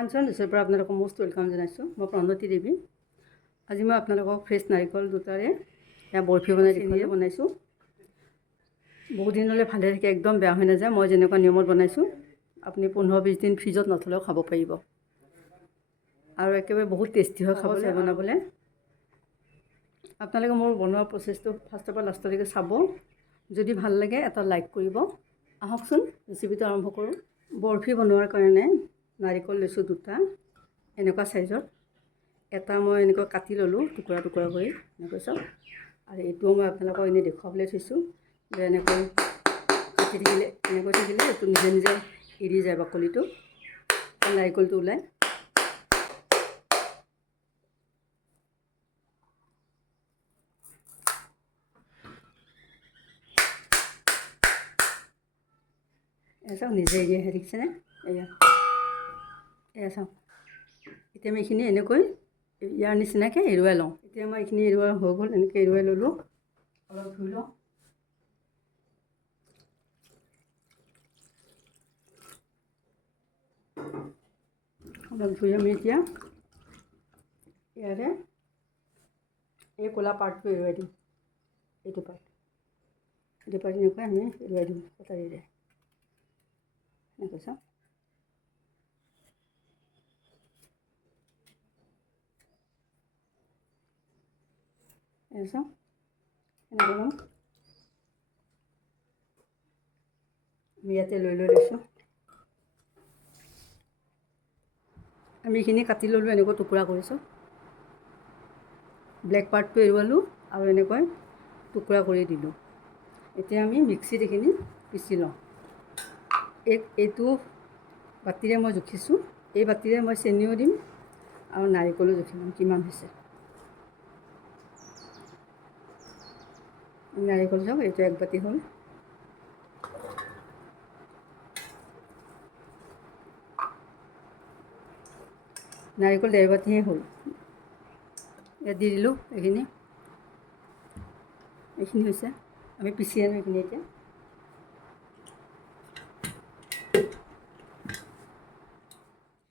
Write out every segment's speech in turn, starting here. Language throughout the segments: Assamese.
কাঞ্চন ডিছৰ পৰা আপোনালোকক মষ্ট ৱেলকাম জনাইছোঁ। মই প্ৰণতি দেৱী। আজি মই আপোনালোকক ফ্ৰেছ নাৰিকল দুটাৰে এয়া বৰফি বনাইছোঁ। বহুত দিনলৈ ভালে থাকে, একদম বেয়া হৈ নাযায়। মই যেনেকুৱা নিয়মত বনাইছোঁ আপুনি 15-20 দিন ফ্ৰিজত নথলেও খাব পাৰিব আৰু একেবাৰে বহুত টেষ্টি হয় খাবলৈ বনাবলৈ। আপোনালোকে মোৰ বনোৱা প্ৰচেছটো ফাৰ্ষ্টৰ পৰা লাষ্টলৈকে চাব। যদি ভাল লাগে এটা লাইক কৰিব। আহকচোন ৰেচিপিটো আৰম্ভ কৰোঁ। বৰফি বনোৱাৰ কাৰণে নাৰিকল লৈছোঁ দুটা এনেকুৱা চাইজৰ। এটা মই এনেকৈ কাটি ল'লোঁ টুকুৰা টুকুৰা কৰি এনেকৈ চাওক। আৰু এইটোও মই আপোনালোকক এনেই দেখুৱাবলৈ থৈছোঁ যে এনেকৈ কাটি থাকিলে এইটো নিজে নিজে এৰি যায় বাকলিটো, নাৰিকলটো ওলায়। এয়া চাওক নিজে এৰি আহে, দেখিছেনে? এয়া চাওক। এতিয়া মই এইখিনি এনেকৈ ইয়াৰ নিচিনাকৈ এৰুৱাই লওঁ। এতিয়া মই এইখিনি এৰুৱাই হৈ গ'ল, এনেকৈ এৰুৱাই ল'লোঁ। অলপ ধুই লওঁ। অলপ ধুই আমি এতিয়া ইয়াৰে এই ক'লা পাৰ্টটো এৰুৱাই দিম। এইটো পাৰ্ট এনেকৈ আমি এৰুৱাই দিম কটাৰীৰে। এনেকৈ চাওক। চাওক এনেকৈ ল'ম। আমি ইয়াতে লৈছোঁ। আমি এইখিনি কাটি ল'লোঁ, এনেকৈ টুকুৰা কৰিছোঁ। ব্লেক পাৰ্টটো এৰুৱালোঁ আৰু এনেকৈ টুকুৰা কৰি দিলোঁ। এতিয়া আমি মিক্সিত এইখিনি পিচি লওঁ। এইটো বাতিৰে মই জুখিছোঁ। এই বাতিৰে মই চেনিও দিম আৰু নাৰিকলো জুখি ল'ম কিমান হৈছে। নাৰিকল চাওক, এইটো এক বাতি হ'ল। নাৰিকল 1.5 বাতিহে হ'ল। ইয়াত দি দিলোঁ এইখিনি হৈছে। আমি পিচি আনো এইখিনি এতিয়া।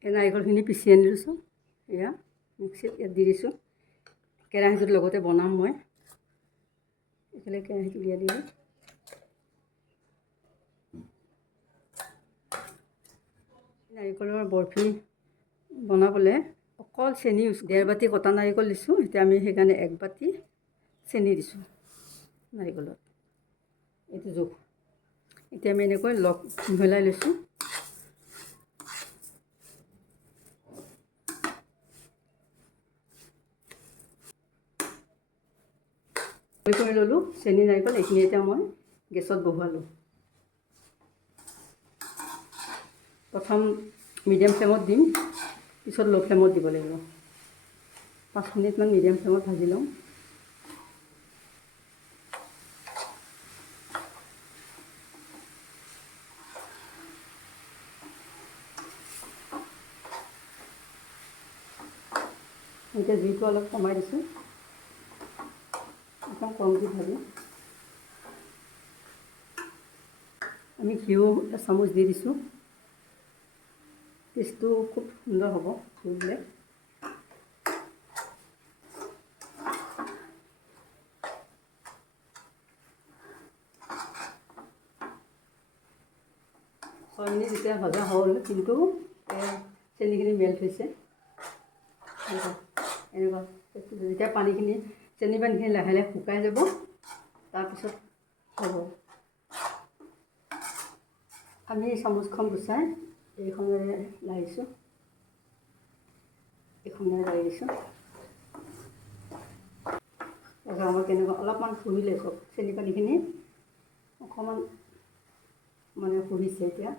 এই নাৰিকলখিনি পিচি আনিলোঁ চব। এয়া মিক্সিত ইয়াত দি দিছোঁ। কেৰাহীটোত লগতে বনাম মই। এইফালে কেৰাহীত উলিয়াই দিলোঁ। নাৰিকলৰ বৰফি বনাবলৈ অকল চেনি 1.5 বাতি কটা নাৰিকল দিছোঁ। এতিয়া আমি সেইকাৰণে 1 বাতি চেনি দিছোঁ নাৰিকলত। এইটো জোখ। এতিয়া আমি এনেকৈ মিহলাই লৈছোঁ। কৰি ল'লোঁ চেনি নাৰিকল। এইখিনি এতিয়া মই গেছত বহুৱালোঁ। প্ৰথম মিডিয়াম ফ্লেমত দিম, পিছত ল' ফ্লেমত দিব লাগিব। 5 মিনিটমান মিডিয়াম ফ্লেমত ভাজি লওঁ। এতিয়া জুইটো অলপ কমাই দিছোঁ, একদম কমকৈ ভাজিম। আমি ঘিউ 1 চামুচ দি দিছোঁ। টেষ্টটো খুব সুন্দৰ হ'ব ঘিউ দিলে। মিনিট এতিয়া ভজা হ'ল, কিন্তু চেনিখিনি মেল্ট হৈছে। এনেকুৱা যেতিয়া পানীখিনি চেনি পানীখিনি লাহে লাহে শুকাই যাব, তাৰপিছত হ'ব। আমি চামুচখন গুচাই এইখনেৰে লাৰিছোঁ। এইখনেৰে লাৰি দিছোঁ। আমাৰ কেনেকুৱা অলপমান শুহিলে চব চেনি পানীখিনি অকণমান মানে শুহিছে এতিয়া।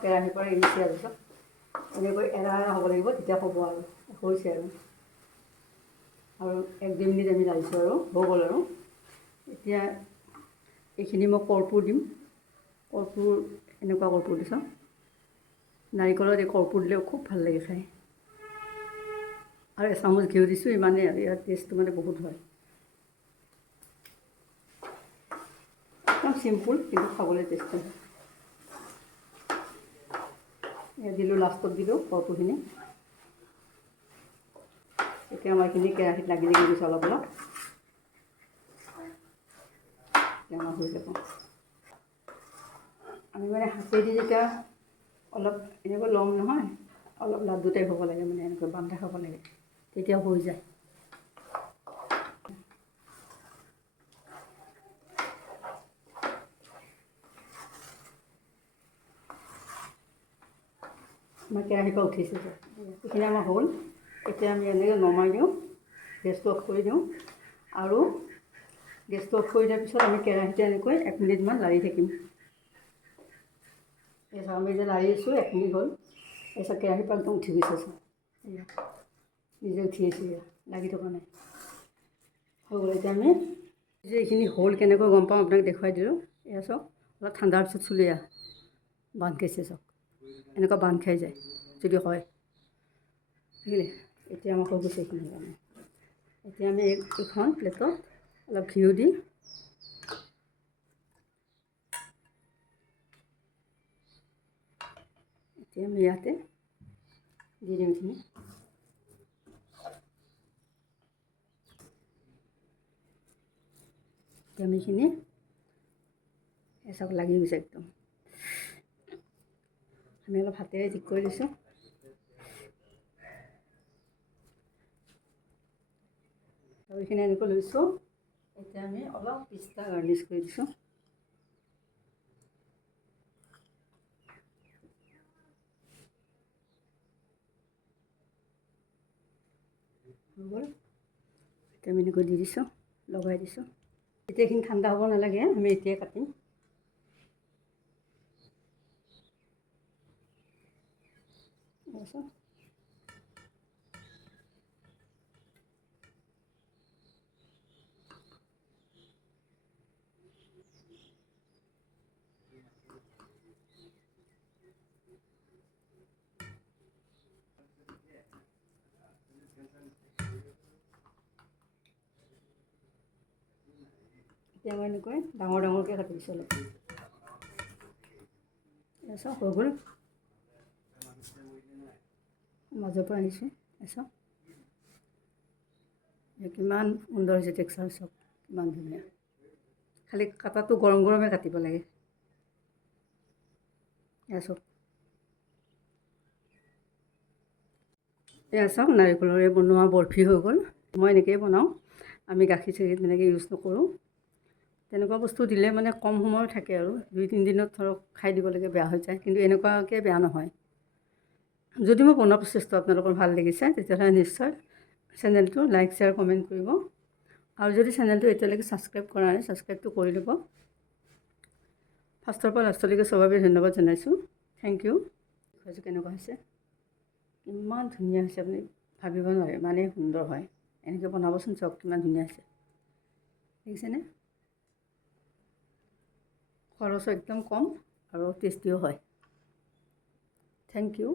কেৰাহীৰ পৰা এৰিছে আৰু চব এনেকৈ এৰা হ'ব লাগিব, তেতিয়া হ'ব আৰু হৈছে আৰু 1-2 মিনিট আমি লাৰিছোঁ আৰু হৈ গ'ল আৰু। এতিয়া এইখিনি মই কৰ্পূৰ দিম। কৰ্পূৰ এনেকুৱা কৰ্পূৰ দিছোঁ, নাৰিকলত এই কৰ্পূৰ দিলেও খুব ভাল লাগে খাই। আৰু এচামুচ ঘিউ দিছোঁ, ইমানেই আৰু ইয়াৰ টেষ্টটো মানে বহুত হয়। একদম চিম্পুল কিন্তু খাবলৈ টেষ্টি হয়। এয়া দিলোঁ, লাষ্টত দিলোঁ কৰ্পূৰখিনি। এতিয়া আমাৰ এইখিনি কেৰাহীত লাগি গৈছে অলপ অলপ। এতিয়া আমাৰ হৈ যাব। আমি মানে হাতেদি যেতিয়া অলপ এনেকৈ ল'ম নহয়, অলপ লাডু টাইপ হ'ব লাগে, মানে এনেকৈ বান্ধা খাব লাগে, তেতিয়া হৈ যায়। আমাৰ কেৰাহীৰ পৰা উঠিছে যে, এইখিনি আমাৰ হ'ল। এতিয়া আমি এনেকৈ নমাই দিওঁ, গেছটো অফ কৰি দিওঁ। আৰু গেছটো অফ কৰি দিয়াৰ পিছত আমি কেৰাহীতে এনেকৈ 1 মিনিটমান লাৰি থাকিম। এই চাওঁ, আমি যে লাৰি আছোঁ, 1 মিনিট হ'ল। তাৰপিছত কেৰাহীৰ পৰা একদম উঠি গৈছে চাওঁ, এয়া নিজে উঠি আহিছে, এয়া লাগি থকা নাই। হৈ গ'ল। এতিয়া আমি যে এইখিনি হ'ল কেনেকৈ গম পাওঁ আপোনাক দেখুৱাই দিলোঁ। এয়া চাওক, অলপ ঠাণ্ডাৰ পিছত চুলি এয়া বান্ধ খাইছে চাওক, এনেকুৱা বান্ধ খাই যায় যদি হয়, বুজিলে। এতিয়া আমাৰ হৈ গৈছে এইখিনি কাৰণে। এতিয়া আমি এইখন প্লেটত অলপ ঘিউ দি এতিয়া আমি ইয়াতে দি দিম এইখিনি। এতিয়া আমি এইখিনি চব লাগি গৈছে একদম। আমি অলপ হাতেৰে ঠিক কৰি দিছোঁ। আৰু এইখিনি এনেকৈ লৈছোঁ। এতিয়া আমি অলপ পিস্তা গাৰ্নিছ কৰি দিছোঁ। হৈ গ'ল। এতিয়া আমি এনেকৈ দি দিছোঁ, লগাই দিছোঁ। এতিয়া এইখিনি ঠাণ্ডা হ'ব নালাগে, আমি এতিয়াই কাটিম। এতিয়া মই এনেকৈ ডাঙৰ ডাঙৰকৈ কাটি দিছোঁ অলপ। চাওক হৈ গ'ল। মাজৰ পৰা আনিছোঁ, চাওক কিমান সুন্দৰ হৈছে টেক্সাৰ, চাওক কিমান ধুনীয়া। খালি কাটাটো গৰম গৰমে কাটিব লাগে। এয়া চাওক, এয়া চাওক নাৰিকলৰে বনোৱা বৰফি হৈ গ'ল। মই এনেকৈয়ে বনাওঁ, আমি গাখীৰ চাখীৰ তেনেকৈ ইউজ নকৰোঁ। তেনেকুৱা বস্তু দিলে মানে কম সময় থাকে আৰু 2-3 দিনত ধৰক খাই দিব লাগে, বেয়া হৈ যায়। কিন্তু এনেকুৱাকৈ বেয়া নহয়। যদি মই বনোৱা প্ৰচেষ্টা আপোনালোকৰ ভাল লাগিছে, তেতিয়াহ'লে নিশ্চয় চেনেলটো লাইক, শ্বেয়াৰ, কমেণ্ট কৰিব। আৰু যদি চেনেলটো এতিয়ালৈকে ছাবস্ক্ৰাইব কৰা নাই, ছাবস্ক্ৰাইবটো কৰি ল'ব। ফাৰ্ষ্টৰ পৰা লাষ্টলৈকে চবকে ধন্যবাদ জনাইছোঁ। Thank you. দেখুৱাইছোঁ কেনেকুৱা হৈছে, ইমান ধুনীয়া হৈছে, আপুনি ভাবিব নোৱাৰে, ইমানেই সুন্দৰ হয়। এনেকৈ বনাবচোন, চাওক কিমান ধুনীয়া হৈছে, দেখিছেনে। খৰচো একদম কম আৰু টেষ্টিও হয়। Thank U.